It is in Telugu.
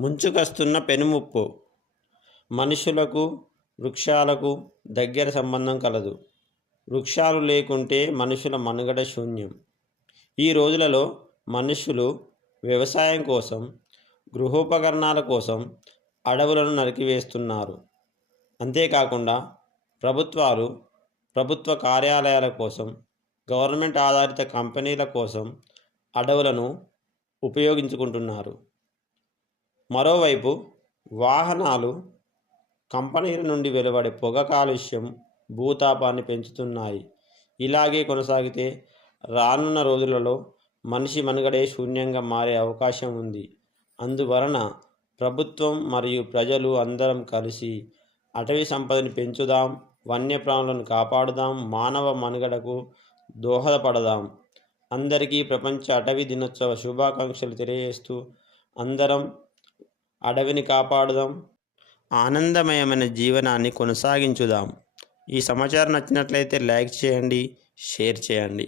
ముంచుకొస్తున్న పెనుముప్పు. మనుషులకు వృక్షాలకు దగ్గర సంబంధం కలదు. వృక్షాలు లేకుంటే మనుషుల మనుగడ శూన్యం. ఈ రోజులలో మనుషులు వ్యవసాయం కోసం, గృహోపకరణాల కోసం అడవులను నరికివేస్తున్నారు. అంతేకాకుండా ప్రభుత్వాలు ప్రభుత్వ కార్యాలయాల కోసం, గవర్నమెంట్ ఆధారిత కంపెనీల కోసం అడవులను ఉపయోగించుకుంటున్నారు. మరోవైపు వాహనాలు, కంపెనీల నుండి వెలువడే పొగ కాలుష్యం భూతాపాన్ని పెంచుతున్నాయి. ఇలాగే కొనసాగితే రానున్న రోజులలో మనిషి మనుగడే శూన్యంగా మారే అవకాశం ఉంది. అందువలన ప్రభుత్వం మరియు ప్రజలు అందరం కలిసి అటవీ సంపదని పెంచుదాం, వన్యప్రాణులను కాపాడుదాం, మానవ మనుగడకు దోహదపడదాం. అందరికీ ప్రపంచ అటవీ దినోత్సవ శుభాకాంక్షలు తెలియజేస్తూ అందరం అడవిని కాపాడుదాం, ఆనందమయమైన జీవనాన్ని కొనసాగించుదాం. ఈ సమాచారం నచ్చినట్లయితే లైక్ చేయండి, షేర్ చేయండి.